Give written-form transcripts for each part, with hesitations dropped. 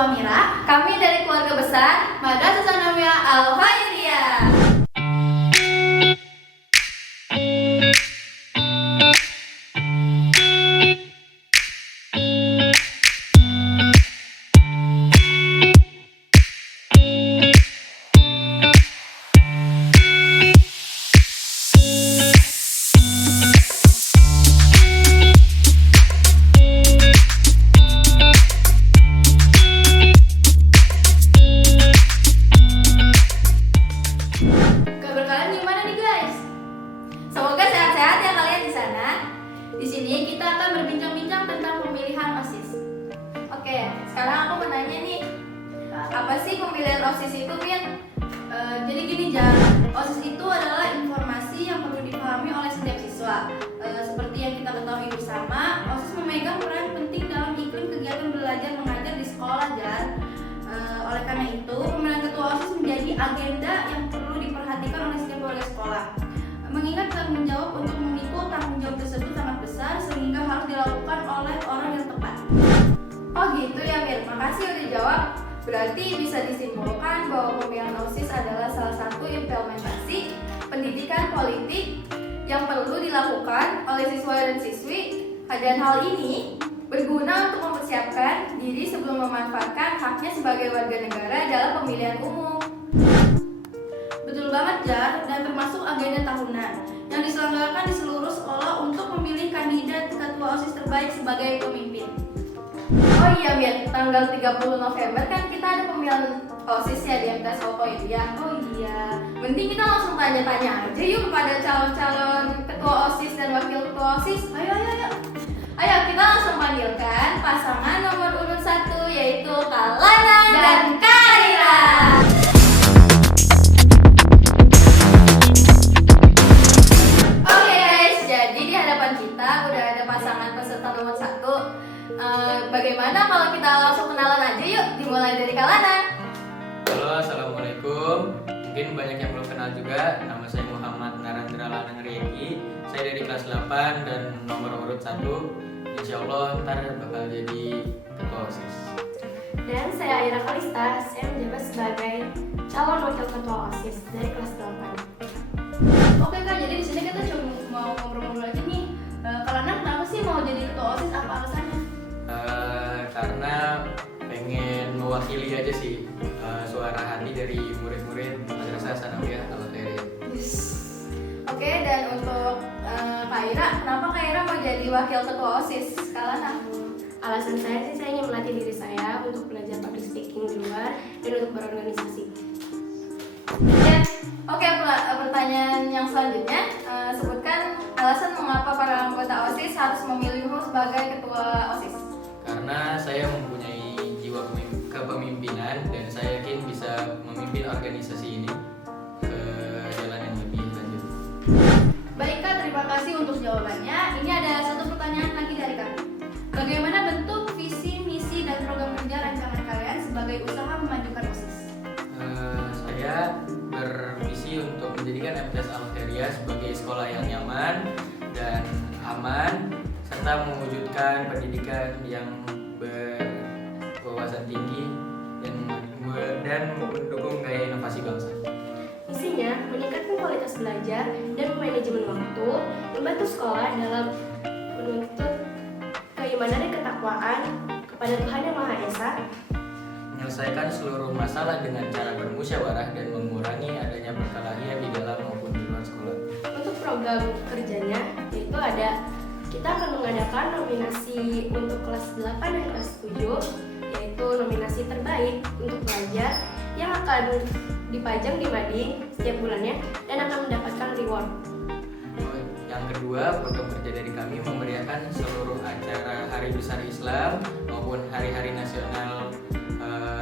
Amira. Kami dari keluarga besar Madrasah Sanawiyah Al Khairiyah. Kabar kalian gimana nih guys? Semoga sehat-sehat ya kalian di sana. Di sini kita akan berbincang-bincang tentang pemilihan OSIS. Oke, sekarang aku mau nanya nih, apa sih pemilihan OSIS itu, Min? Jadi gini, Jar, OSIS itu adalah informasi yang perlu dipahami oleh setiap siswa. Seperti yang kita ketahui bersama, OSIS memegang peran penting dalam iklim kegiatan belajar mengajar di sekolah, Jar. Oleh karena itu, pemilihan ketua OSIS menjadi agenda yang perlu diperhatikan oleh setiap warga sekolah. Mengingat tanggung jawab untuk memikul tanggung jawab tersebut sangat besar sehingga harus dilakukan oleh orang yang tepat. Oh gitu ya, Mir. Makasih udah jawab. Berarti bisa disimpulkan bahwa pemilihan OSIS adalah salah satu implementasi pendidikan politik yang perlu dilakukan oleh siswa dan siswi. Dan hal ini berguna untuk mempersiapkan diri sebelum memanfaatkan haknya sebagai warga negara dalam pemilihan umum. Betul banget, Jar, dan termasuk agenda tahunan yang diselenggarakan di seluruh sekolah untuk memilih kandidat ketua OSIS terbaik sebagai pemimpin. Oh iya, Mir, tanggal 30 November kan kita ada pemilihan OSIS ya di MTS Al Khairiyah. Oh iya, mending kita langsung tanya-tanya aja yuk kepada calon-calon ketua OSIS dan wakil ketua OSIS. Ayo. Ayo kita langsung panggilkan pasangan nomor urut 1 yaitu Kalana dan Kaira. Oke guys, jadi di hadapan kita udah ada pasangan peserta nomor 1. Bagaimana kalau kita langsung kenalan aja yuk, dimulai dari Kalana. Halo, assalamualaikum. Mungkin banyak yang belum kenal juga. Nama saya Muhammad Narendra Lanang Rieki. Saya dari kelas 8 dan nomor urut 1. Insya Allah ntar bakal jadi ketua OSIS. Dan saya Aira Kalista, saya menjabat sebagai calon wakil ketua OSIS dari kelas 8. Oke Kak, jadi di sini kita cuma mau ngobrol-ngobrol aja nih. Kalana kenapa sih mau jadi ketua OSIS? Apa alasannya? Karena pengen mewakili aja sih suara hati dari murid-murid Madrasah Sanawiyah Al Khairiyah. Oke, dan untuk Kaira, kenapa Kaira mau jadi wakil ketua OSIS? Kalana? Alasan saya sih, saya ingin melatih diri saya untuk belajar public speaking di luar dan untuk berorganisasi. Ya, oke, pertanyaan yang selanjutnya, sebutkan alasan mengapa para anggota OSIS harus memilihmu sebagai ketua OSIS. Karena saya mempunyai jiwa kepemimpinan dan saya yakin bisa memimpin organisasi ini ke jalan yang lebih lanjut. Baik Kak, terima kasih untuk jawabannya. Ini ada satu pertanyaan lagi dari kami. Bagaimana bentuk visi, misi, dan program kerja rancangan kalian sebagai usaha memajukan OSIS? Saya bervisi untuk menjadikan MTS Al Khairiyah sebagai sekolah yang nyaman dan aman, serta mewujudkan pendidikan yang berwawasan tinggi dan mendukung gaya inovasi bangsa. Misinya meningkatkan kualitas belajar dan manajemen waktu, membantu sekolah dalam menuntut keimanan dan ketakwaan kepada Tuhan Yang Maha Esa, Menyelesaikan seluruh masalah dengan cara bermusyawarah dan mengurangi adanya perkelahian di dalam maupun di luar sekolah. Untuk program kerjanya yaitu kita akan mengadakan nominasi untuk kelas 8 dan kelas 7, yaitu nominasi terbaik untuk pelajar yang akan dipajang di mading setiap bulannya dan akan mendapatkan reward. Yang kedua, program kerja dari kami memeriahkan seluruh acara Hari Besar Islam maupun hari-hari nasional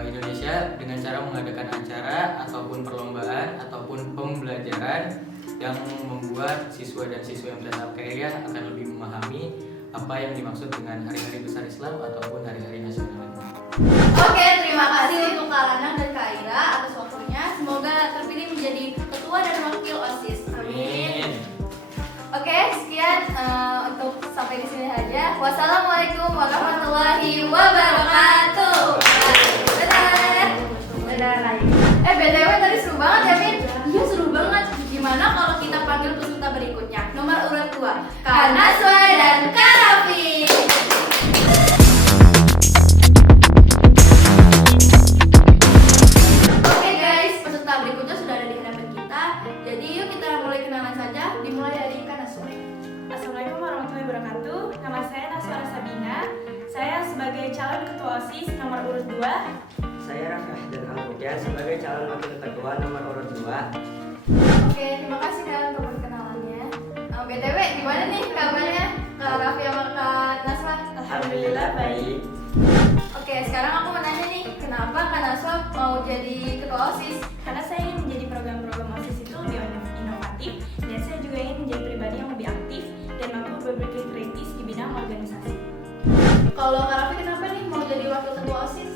Indonesia dengan cara mengadakan acara ataupun perlombaan ataupun pembelajaran yang membuat siswa dan siswa MTS Al Khairiyah akan lebih memahami apa yang dimaksud dengan hari-hari besar Islam ataupun hari-hari nasional. Oke, terima kasih untuk Kalana dan Kaira atas waktunya. Semoga terpilih menjadi ketua dan wakil OSIS. Amin. Oke, sekian untuk sampai di sini aja. Wassalamualaikum warahmatullahi wabarakatuh. BTW tadi seru banget ya, Min? Iya, seru banget. Gimana kalau kita panggil peserta berikutnya? Nomor urut 2, Kak Naswa dan Kak Raffi. Oke guys, peserta berikutnya sudah ada di hadapan kita. Jadi yuk kita mulai kenalan saja. Dimulai dari Kak Naswa. Assalamualaikum warahmatullahi wabarakatuh. Nama saya Naswara Sabina. Saya sebagai calon ketua OSIS nomor urut 2. Saya Raffi Ahdan Al-Rukyah sebagai calon wakil ketua nomor urut 2. Oke, terima kasih Kak untuk perkenalannya. BTW, gimana nih kabarnya Kak Raffi sama Kak Naswa? Alhamdulillah baik. Oke, sekarang aku mau nanya nih, kenapa Kak Naswa mau jadi ketua OSIS? Karena saya ingin menjadi program-program OSIS itu lebih inovatif, dan saya juga ingin menjadi pribadi yang lebih aktif dan mampu berpikir kritis di bidang organisasi. Kalau Kak Raffi kenapa nih mau jadi wakil ketua OSIS?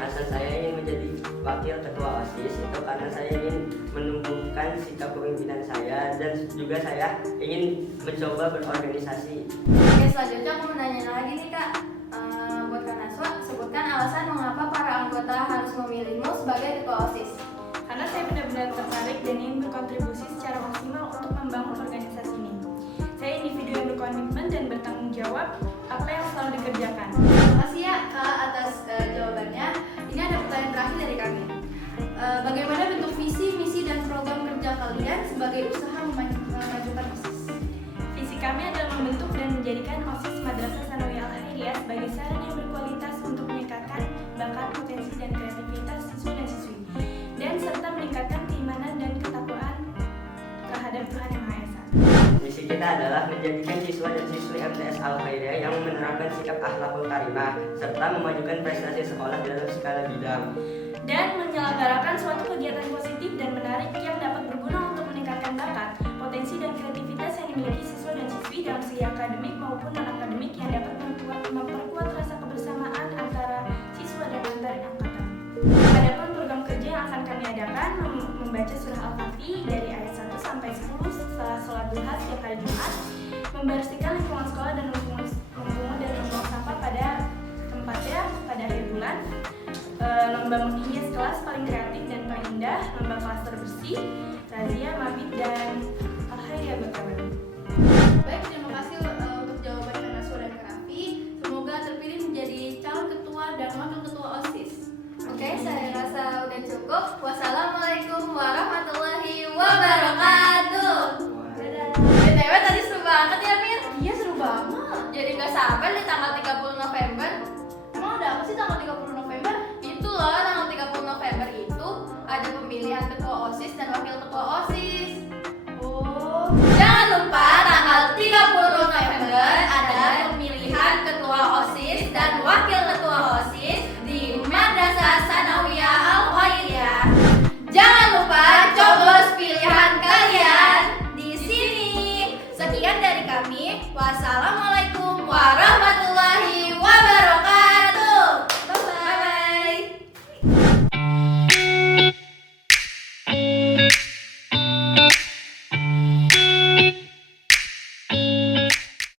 Alasan saya ingin menjadi wakil ketua OSIS itu karena saya ingin menumbuhkan sikap kepemimpinan saya dan juga saya ingin mencoba berorganisasi. Oke, selanjutnya aku mau nanya lagi nih Kak. Buat Kak Naswa, sebutkan alasan mengapa para anggota harus memilihmu sebagai ketua OSIS. Karena saya benar-benar tertarik dan ingin berkontribusi secara maksimal untuk membangun organisasi ini. Saya individu yang berkomitmen dan bertanggung jawab apa yang selalu dikerjakan. Terima kasih ya Kak atas jawabannya. Ini ada pertanyaan terakhir dari kami. Bagaimana bentuk visi, misi, dan program kerja kalian sebagai usaha memajukan OSIS? Visi kami adalah membentuk dan menjadikan OSIS Madrasah Tsanawiyah Al-Khairiyah sebagai sarana yang berkualitas untuk meningkatkan bakat, potensi, dan kreativitas siswa dan siswi, dan serta meningkatkan keimanan dan ketakwaan terhadap Tuhan Yang Maha Esa. Misi kita adalah menjadikan siswa dan siswi MTS Al-Khairiyah yang menerapkan sikap akhlakul karimah serta memajukan prestasi sekolah dalam segala bidang. Dan menyelenggarakan suatu kegiatan positif dan menarik yang dapat berguna untuk meningkatkan bakat, potensi, dan kreativitas yang dimiliki siswa dan siswi dalam segi akademik maupun non-akademik yang dapat memperkuat rasa kebersamaan antara siswa dan antar angkatan. Adapun program kerja yang akan kami adakan membaca surah Al-Kahfi dari ayat 1 sampai 10 setelah sholat duha setiap hari Jumat, membersihkan lingkungan sekolah dan lingkungan dan membuang sampah pada tempatnya pada akhir bulan, lomba menghias kelas paling kreatif dan paling indah, lomba kelas terbersih, razia, mabit, dan Al-Khairiyah Gota Baru. Baik, terima kasih untuk jawaban Kak Naswa dan Kak Raffi. Semoga terpilih menjadi calon ketua dan wakil ketua OSIS. Oke, saya rasa udah cukup. Wassalamualaikum warahmatullahi wabarakatuh. BTW tadi seru banget ya, Mir? Iya, seru banget. Jadi gak sabar di tanggal 30 November. Emang ada apa sih tanggal 30 November? Itu loh, tanggal 30 November itu ada pemilihan ketua OSIS dan wakil ketua OSIS.